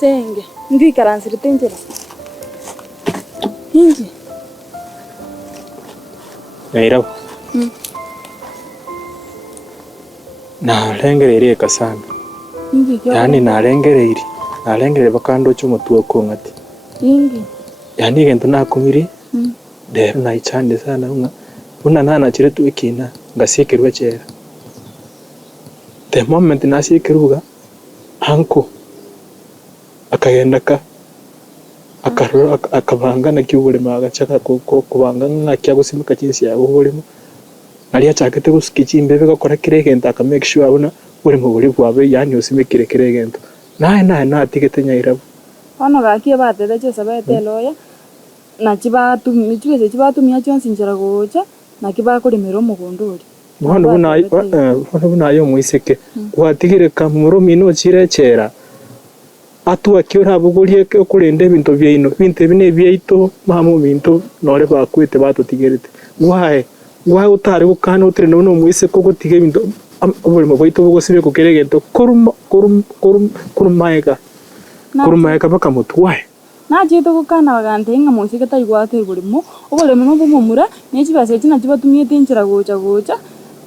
senge ndi karansiri tenjera inji Nairabo narengereire kasana yani narengereire bakando cy'umutuwa ko ngati ingi yani gento nakumiri dero naichande sana una nana chire tu ikina ngasikirwe chera the moment nasikiruga hanko akagenda akabanga na cy'uburimo agacaka kubanga nkakya gusimika cyinsi yabo burimo nari yacakete gusikici imbebe gakora kiregenda aka make sure abona buri mu buri bwawe yani usimikire kiregenda na tigete Nyairabo ono gakie batete cyose beteloya na kibatu mitwese kibatumya cyonse injira gocha na kibakorimera omugondori bono bunayo mwiseke watigire kamurumi no chirecera atuwa kiora bugurie kurinde bintu byeino binte bine byeito mamu bintu nore bakwite batutigirite why utari gukana utire no mwiseke gutige bintu obulimo bwito bugosire kukeregento kurumaeka bakamutu why najito gukana bagante inga mwiseke tayigwate bulimo obulimo no bumumura n'ekibase kina kibatumye tinjira gocha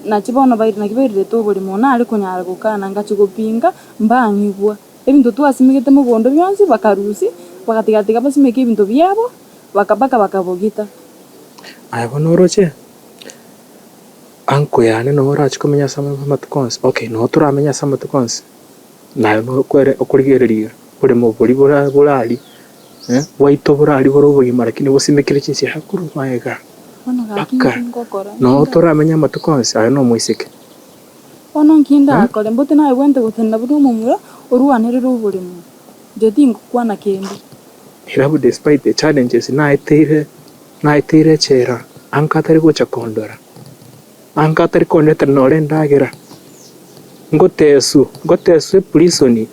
na kibono bayiri na kiberire to bulimo na ari kunyara gukana ngachigopinga mbangibwa ebintu twasimigete mugondo byonsi bakarusi bakatigatika basimeke ibintu byabo bakabogita ayabonoroche anko yane no horachi kumenya sama matukonse okay no turamenya sama matukonse nayo no kwere okurigereriga buri mu buri burali waito burali borobugimara kine bosimekire cyinsi hakuru maega no turamenya matukonse ayo no mwiseke ono nkinda akole mbote nawe wente gutenda buri umumura uruwanire rubulimo jodi ngukwana kendi Irabu despite the challenges naitire chera ankatari gocha kondora ankatari kondeta nore ndagira ngotesu prisoni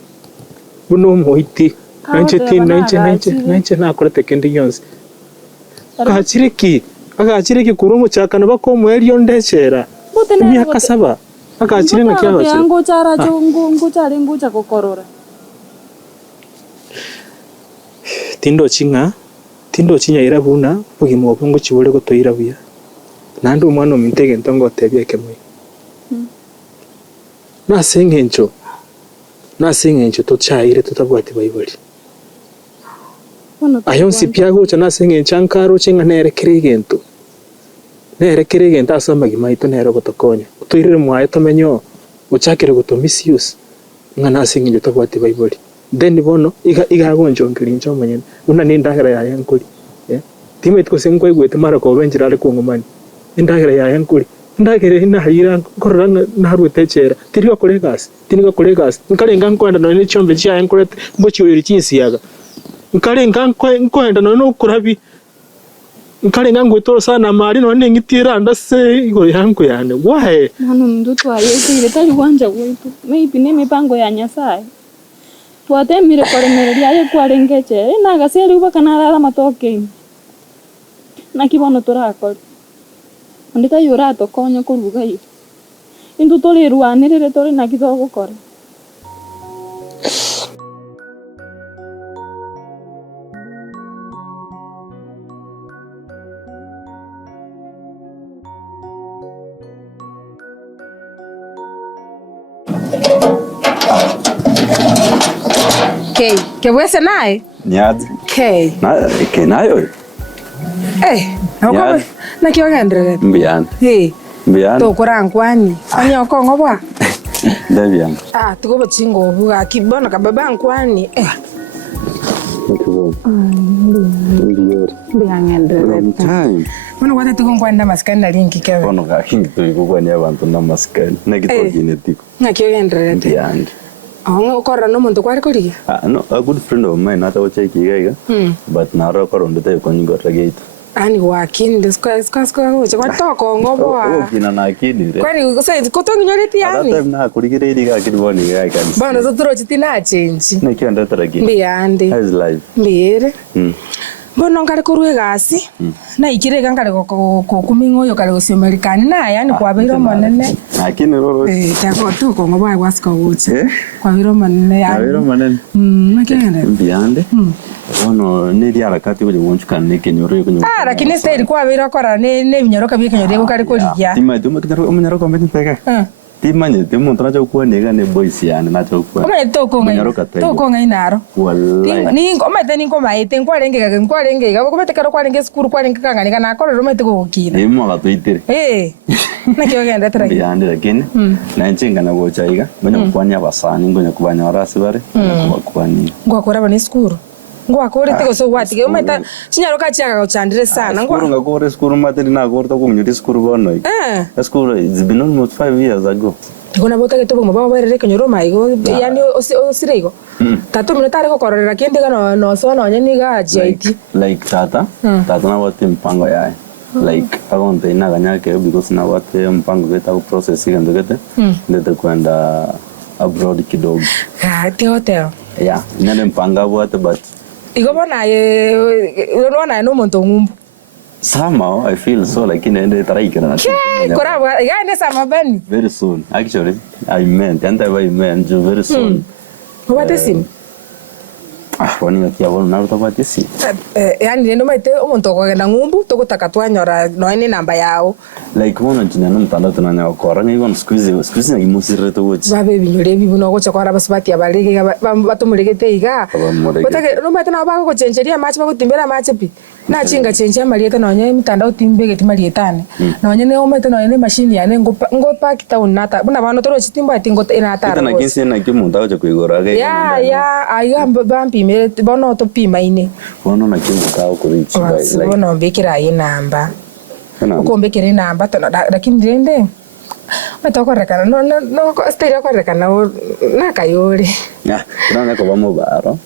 buno moiti 19 nakorete kendi yonse akachiriki kurumu chakana bako mwelio ndechera myaka 7 akachire na kiawa yango chara chungu chari ngucha kokorora tindo chinya irabuna bugimo bwo chibure go toirabuya nandi umwana omintege ntongo tebye kemwe nasengencho to chaire tutabwati bayibali ayonsi piago cha nasengencha ankaro chinga nerekirigento asoma gimaito nero gotokonya utoirire mwaye tomenyo uchakire gotomisius nga nasengencho tabwati bayibali then bono iga gonjongeri ncho manyene una nindagira ya yankuri time twose igwete mara ko benjira ari kungumani indagira ya yankuri ndagira ina hira korora narwetechera tiriga kuregas nkarenga nkwenda no chombe cha yankuri mbochi uri cyinsi yaga nkarenga nkwenda no kurabi nkarenga ngwetoro sana mari no ngitira ndase igo yanku yane why nanu ndo twaye ile tali wanja wetu maybe ne mipango ya Nyasaye twatemire koremereria ari kwarengeche na gaseri ubaka narara matoke na kibono turakora ndita yura to konyo kuruga yi indu tole ruanirire tole na kizo gukora Que wese nae? Nyad. Ke Nayo. Na kyo gendere. Mbian. Mbian. To kurangwani. Anyo kongo bwa. Ndabian. Tuko bachingo buga kibona kababa nkwani. Time. Mwana wate tuko nkwanda maskani na linki kewe. Kono ka kingi to ikukwani abantu na maskani. Negito genetiko. Na kyo gendere. Mbian. Ukora no muntu kwari kuri? No, a good friend of mine hata ocheki gaiga. But naro koro ndete konyigo gate. Ani wakin diskasko kwa toko ngoboa. Kina na akini re. Kwani uko kutongi nyoreti yani? Ata na kurigire iriga kidwoni gai kan. Bana zotoro chitina change. Ne kianda taragi. Mbiande. How's life? Mbere. Bono ngari kurwe gasi. Na ikirega ngari kumingo yo kale usiomerikani na yani kwa biro monene. Akini roro. Tako toko ngoboa waska uche. Kwa biro monene yani. Kwa biro monene. Makende. Mbiande. Ono neri harakati kwenye wonchuka neke nyoro kwenye. Lakini sasa ilikuwa vile kora ne vinyoroka bika nyoro kari kolikia. Tima kinyoro umunyoroka mbeti peka. Timanye timu tunacho kuwa nega ne boys yani nacho kuwa. Kama toko ngai naro. Wallahi. Ni ngoma tani ngoma ite nkwarenge gabo komete karo kwarenge skuru kwarenge kangani kana koro romete ko kina. Ni mwa tuitere. Na kiyo genda tra. Mbiande lakini na nchenga na gochaiga ngonya kwanya basani ngonya kubanya warasi bare kwani. Ngwa kora bani skuru. Ngwa kore tiko so wati ke umeta chinyaroka chiaka kuchandire sana ngwa ngwa kore skuru materi na kore to kunyuri skuru bono skuru it's been almost 5 years ago tikona bota ke tobo mababa berere kenyoro maigo yani osirego tato mino tare ko korera kende kana no so no nyani ga GIT like tata na wati mpango yae like agonte ina ganyake because na wati mpango geta ku process igando gete ndete kwenda abroad kidogo te hotel nyane mpanga wati but igobona unaona no monto ngumbu somehow I feel so like in the taraikira na koraba igane sama bani very soon actually I meant very soon what is it wani yakia wona naruta batisi yani ndio maite umuntu kugenda ngumbu tugutaka twanyora no ni namba yao like wona jina no mtanda tunanya okora ngi wona squeeze ngi musire to wochi babe binyore bibuno gocha kwara basubati abalege batumurigete iga batake no maite na bako kuchenjeria match bakutimbera match pi na chinga chenjia malieta no nye mtanda utimbege timalietane no nye ne maite no nye machine ya ngopa kitaun nata buna bano toro chitimba tingo ina atara tena kinsi na kimunda oje kuigora ge ya aiga bampi mere bono to pima ine bono na kimunda ko reach like bono mbekira inamba ukombekira inamba lakini ndende matokoreka no style koreka na kayore ya kuna ko bamo baro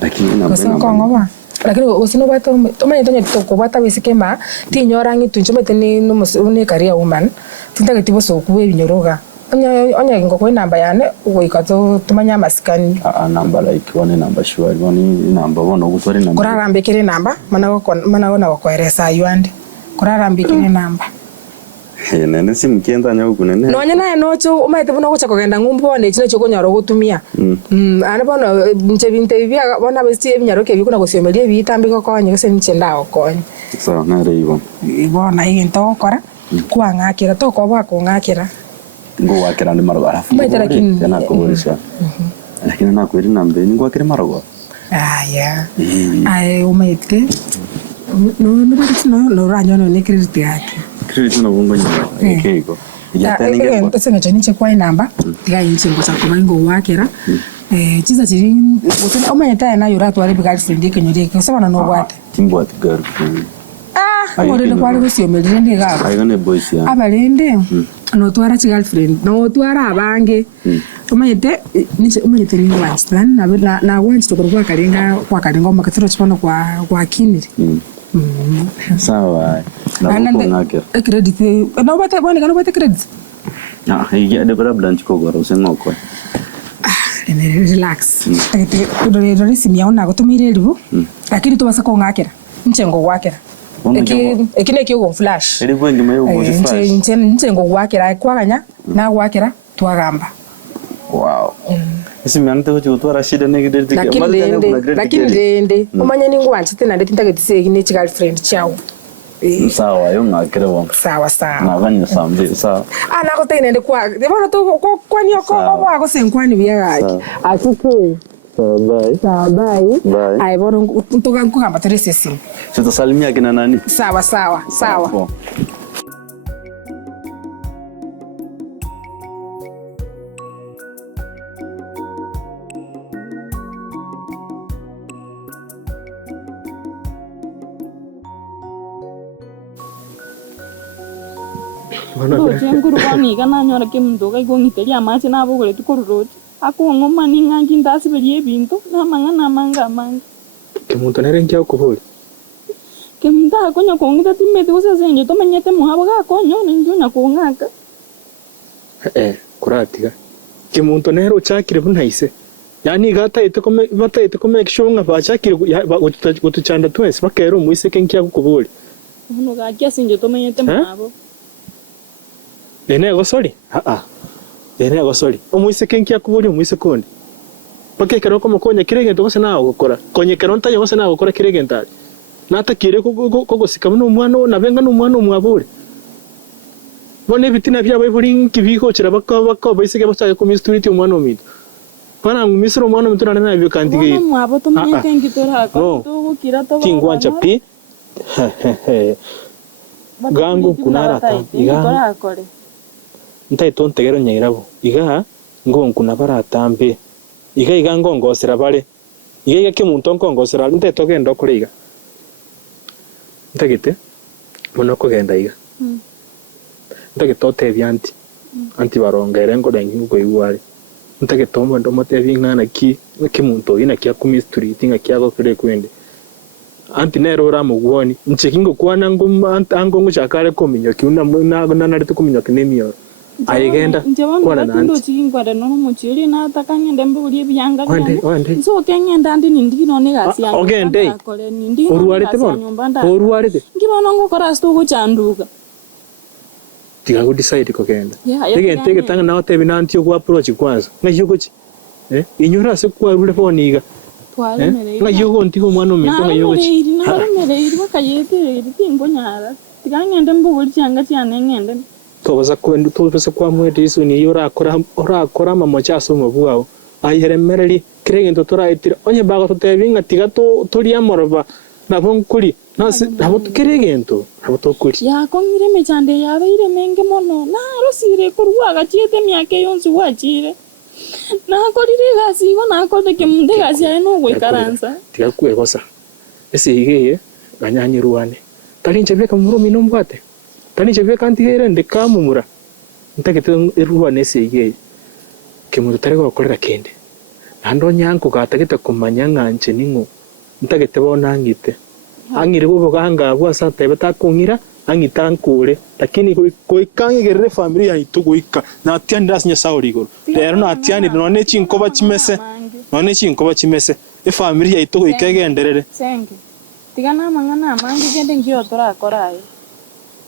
lakini na beno lakini usino bato tomanya tonya toko bata wesikema tinyorangi tunchomete no musune career woman tintake tiboso kuwe binyoroga onya ngoko namba yane ugoikato tumanya masikani namba like one namba sure one namba bono gusori namba kurarambekere namba mana ona wakoeresa yuande kurarambekere namba nene simkienda nya ukunene nonya naye nocho umaite buno gocha kugenda ngumbu one chine choko nyaro gutumia ana bono nche binte bia bona besti ebinyaro ke bikuna gosyomeria bitambiko konye gese nche ndao konye so na reibo ibona igento kora kwangakira to ko bako ngakira ngo wakira ndi marogara umaite lakini tena kuboresha lakini na kweli nambe ni ngwakira marogara umaite no bati no ranyo no ne credit yake credit no bongo nyama keko ya tsenga chani chekwa inamba tiga inche ngosa kumango wakira chiza chiri utena omanyeta na yura twari girlfriend kenyori ke sabana no bwate timbwat girlfriend ngorele kwali gusyomerire ndiga ayone boys ya abalende no twara girlfriend no twara abange omanyete niche omanyete ni once then na once to kwa kalinga makatiro chipano kwa kiniri sawa na ngakira credit no bate bone kana bate credit ya de bra blanch ko goro sengoko relax kudore simia ona gutumire ribu lakini tubasa ko ngakira nchengo gwakira ekine kyo go flash eri bwengi mayo go flash nchengo gwakira kwaganya na gwakira twagamba wow isi miante uchi utwara shida negedete lakini rende umanya ni ngwanchi tena ndeti ndagetse igine girlfriend chao sawa yo ngakire bon sawa na vanyo sambe sawa nako tena ndende kwa debona to kwani yoko wako senkwani biyaga atuke bye ai bono ntoka nkugamba teresesi tutasalimia kina nani sawa Nguru kwani kana nyora ke mndo kai gongiteria machi na bogore tukoruroti akongo mani ngangi ndasiberie bintu na manga ke muntu nerengia ukuburi ke mnda konya kongita timete usesenje to manyete muhabo ga konyo ninjonya kongaka kuratiga ke muntu nero chakire bunaise yani gataite ko make sure nga bachakire gutuchanda twese bakero muise kenkia ukuburi uno ga kyasinje to manyete muhabo ene gosori ene gosori umuise kenkia kuburi umuise konde pake kero ko mukonya kirege to na gukora konye kero ntaye gose na gukora kirege ntari natakire ko sika no mwana na benga no mwana umwabure bone bitina bya bayiburi kibiko kira bakko bayisige bachaka ku misturity umwana omito bana misro umwana omito na byo kandige mwabo to mnyeke ngitora ko to kira to tingwancha pi gangu kunara ta iga ntai tontegero nyairabo iga ngonku nabaratambe iga ngongosera bare iga kimuntu ngongosera ntai togenda kuriga ntagite muno kugenda iga ntagite otebya anti barongere ngo dengi ngo iwari ntagite omwe ndo motebya ngana ki kimuntu ina kya ku street nga kya go kure kwende anti nero ramugwoni nchikingo kwana ngo ango ngo chakare kominyo kiuna na nari tukuminyo kinemiyo ayigenda kwana na ndo chingwada no muchiri na takanyende mbuli byanga byanga so kenyenda ndi ndi no negasi yangu ogende oruwarete bono oruwarete ngibona ngo kora sto go chanduka tiga go decide ko kenda tege tanga na otebi na antio go approach kwanza na yugo chi inyora se kwa rule boniga nga yugo ntiko mwana umito nga yugo chi na mere bakayete tingo nyara tiga ngende mbuli cyanga cyane ngende tobaza kwenda tubese kwa mwede isu ni urakora mamocha somo bwao ayiremereri kirenge toraitira onye baga tutebinga tiga to turi amorba nabo nkuri nase nabo kirenge nabo to kuri ya kongire mechande yabe ire menge mono na rosire kurwaga chiete myake yonsi wachire na korire gasi bona kode ke munde gasi ay no gwikaranza tiga kwegosa ese igeye ganyanyiruane talinje beka murumi no mbwate tani chebe kantigere ndikamumura ntakete iruwa neseye kemuntu tariko bakorera kende nando nyanko gatagete kumanya nganje ningo ntakete bona ngite angire bo ganga bwa sata batakungira angitankure lakini ko ikangere familia ituguika na atiandira sinya saurigoro rero na atiani none chinkoba chimese e familia ituguika genderere senge tigana mangana mangi gende ngio tora koraye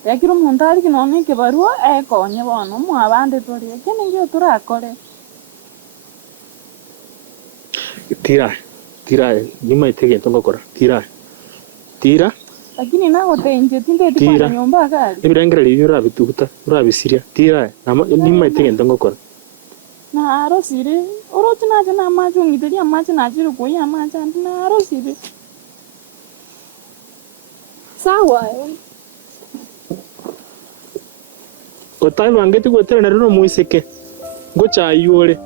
yakiro muntari kinone ke barua konye bono mu abande tori kene ngio turakore tira nyuma itege tongokora tira lakini nago tenje tinde tipana nyumba kali ibirangera libyo bituguta urabisiria tira nyuma itege tongokora na arosire orotina jana majo ngiteri amache na jiro koyi amache na arosire sawa otai wangeti gweterana rino muiseke ngocha ayore